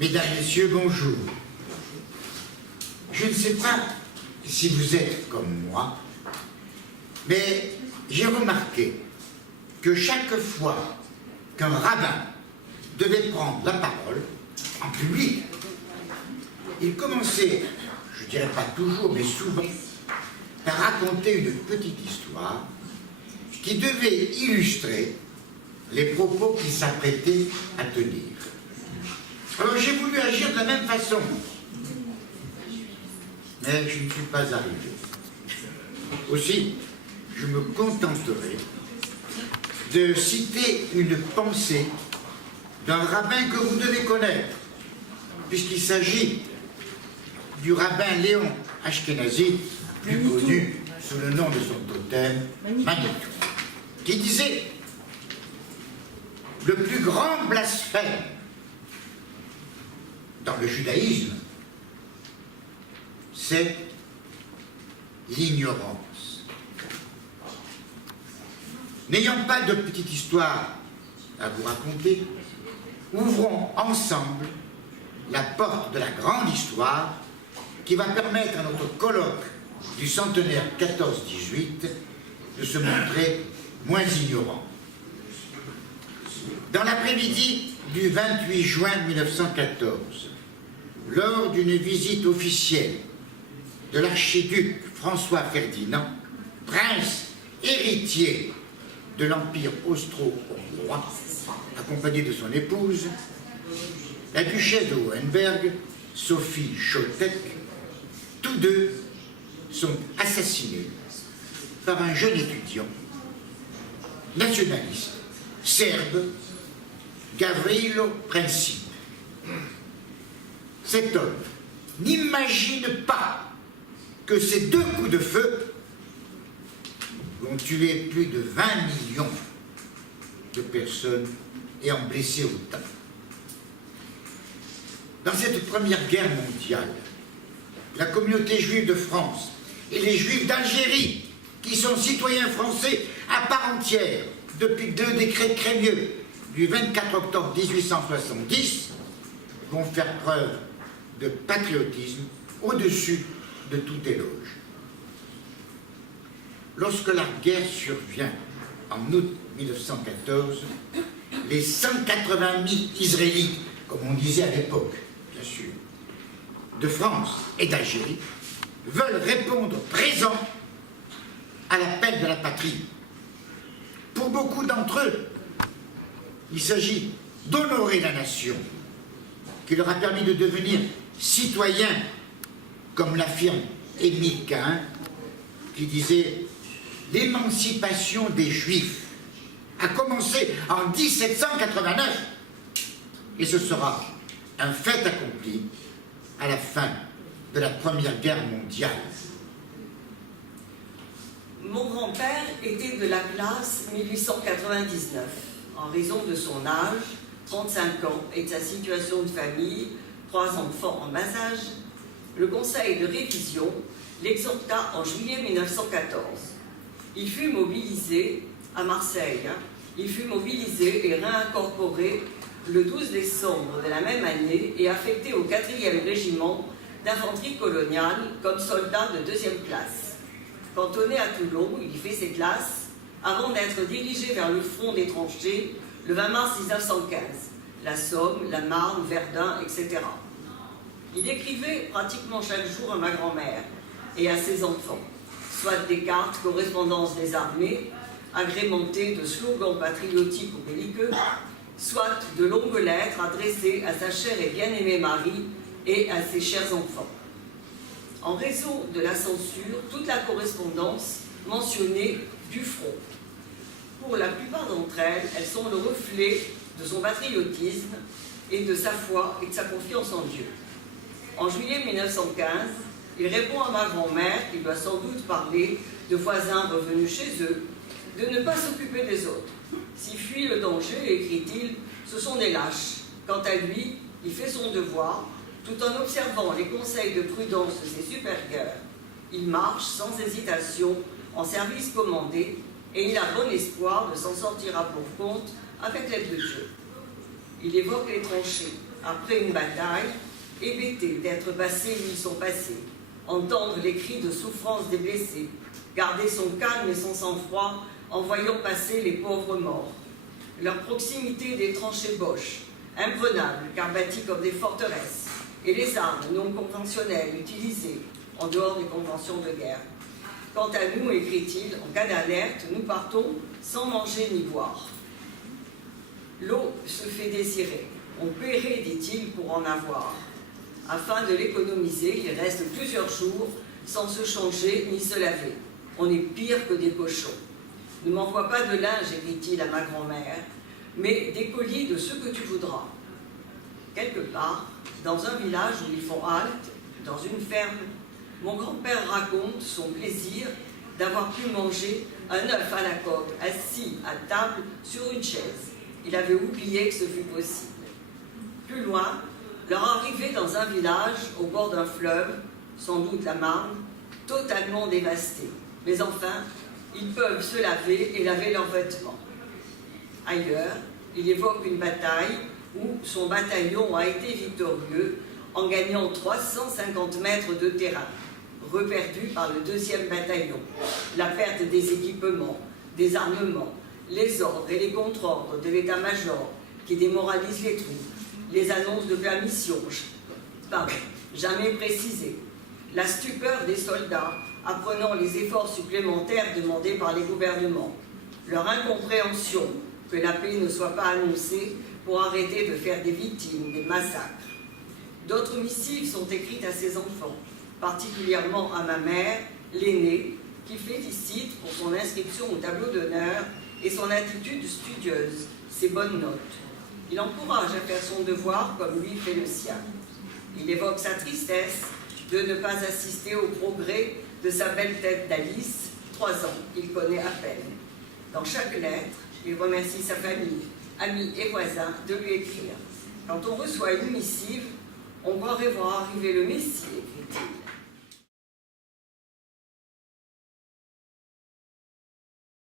Mesdames, Messieurs, bonjour. Je ne sais pas si vous êtes comme moi, mais j'ai remarqué que chaque fois qu'un rabbin devait prendre la parole en public, il commençait, je ne dirais pas toujours, mais souvent, par raconter une petite histoire qui devait illustrer les propos qu'il s'apprêtait à tenir. Alors j'ai voulu agir de la même façon, mais je ne suis pas arrivé. Aussi, je me contenterai de citer une pensée d'un rabbin que vous devez connaître, puisqu'il s'agit du rabbin Léon Ashkenazi, plus connu sous le nom de son totem, Manitou, qui disait « Le plus grand blasphème dans le judaïsme, c'est l'ignorance. » N'ayant pas de petite histoire à vous raconter, ouvrons ensemble la porte de la grande histoire qui va permettre à notre colloque du centenaire 14-18 de se montrer moins ignorant. Dans l'après-midi du 28 juin 1914, lors d'une visite officielle de l'archiduc François Ferdinand, prince héritier de l'Empire austro-hongrois, accompagné de son épouse, la duchesse de Hohenberg, Sophie Chotek, tous deux sont assassinés par un jeune étudiant nationaliste serbe, Gavrilo Princip. Cet homme n'imagine pas que ces deux coups de feu vont tuer plus de 20 millions de personnes et en blesser autant. Dans cette première guerre mondiale, la communauté juive de France et les juifs d'Algérie, qui sont citoyens français à part entière depuis deux décrets de Crémieux du 24 octobre 1870, vont faire preuve de patriotisme au-dessus de tout éloge. Lorsque la guerre survient en août 1914, les 180 000 Israélites, comme on disait à l'époque, bien sûr, de France et d'Algérie, veulent répondre présent à l'appel de la patrie. Pour beaucoup d'entre eux, il s'agit d'honorer la nation, qui leur a permis de devenir citoyens, comme l'affirme Émile Cahin, qui disait « L'émancipation des Juifs a commencé en 1789 et ce sera un fait accompli à la fin de la Première Guerre mondiale. » Mon grand-père était de la classe 1899. En raison de son âge, 35 ans, et de sa situation de famille, 3 enfants en bas âge, le conseil de révision l'exhorta en juillet 1914. Il fut mobilisé à Marseille. Il fut mobilisé et réincorporé le 12 décembre de la même année et affecté au 4e régiment d'infanterie coloniale comme soldat de 2e classe. Cantonné à Toulon, il y fait ses classes avant d'être dirigé vers le front des tranchées le 20 mars 1915, la Somme, la Marne, Verdun, etc. Il écrivait pratiquement chaque jour à ma grand-mère et à ses enfants, soit des cartes correspondances des armées, agrémentées de slogans patriotiques ou belliqueux, soit de longues lettres adressées à sa chère et bien-aimée Marie et à ses chers enfants. En raison de la censure, toute la correspondance mentionnait du front. Pour la plupart d'entre elles, elles sont le reflet de son patriotisme et de sa foi et de sa confiance en Dieu. En juillet 1915, il répond à ma grand-mère, qui doit sans doute parler de voisins revenus chez eux, de ne pas s'occuper des autres. S'il fuit le danger, écrit-il, ce sont des lâches. Quant à lui, il fait son devoir, tout en observant les conseils de prudence de ses supérieurs. Il marche sans hésitation en service commandé et il a bon espoir de s'en sortir à pour compte avec l'aide de Dieu. Il évoque les tranchées. après une bataille, hébétés d'être passés où ils sont passés, entendre les cris de souffrance des blessés, garder son calme et son sang-froid en voyant passer les pauvres morts. Leur proximité des tranchées Boche, imprenables car bâties comme des forteresses, et les armes non conventionnelles utilisées en dehors des conventions de guerre. Quant à nous, écrit-il, en cas d'alerte, nous partons sans manger ni boire. L'eau se fait désirer. On paierait, dit-il, pour en avoir. Afin de l'économiser, il reste plusieurs jours sans se changer ni se laver. On est pire que des cochons. Ne m'envoie pas de linge, écrit-il à ma grand-mère, mais des colis de ce que tu voudras. Quelque part, dans un village où ils font halte, dans une ferme, mon grand-père raconte son plaisir d'avoir pu manger un œuf à la coque, assis à table sur une chaise. Il avait oublié que ce fût possible. Plus loin, leur arrivée dans un village au bord d'un fleuve, sans doute la Marne, totalement dévasté. Mais enfin, ils peuvent se laver et laver leurs vêtements. Ailleurs, il évoque une bataille où son bataillon a été victorieux en gagnant 350 mètres de terrain, reperdu par le 2e bataillon. La perte des équipements, des armements, les ordres et les contre-ordres de l'état-major qui démoralisent les troupes, les annonces de permission, jamais précisées, la stupeur des soldats apprenant les efforts supplémentaires demandés par les gouvernements, leur incompréhension que la paix ne soit pas annoncée pour arrêter de faire des victimes, des massacres. D'autres missives sont écrites à ses enfants, particulièrement à ma mère, l'aînée, qui félicite pour son inscription au tableau d'honneur et son attitude studieuse, ses bonnes notes. Il encourage à faire son devoir comme lui fait le sien. Il évoque sa tristesse de ne pas assister au progrès de sa belle tête d'Alice, 3 ans, qu'il connaît à peine. Dans chaque lettre, il remercie sa famille, amis et voisins de lui écrire. Quand on reçoit une missive, on croirait voir arriver le Messie, écrit-il.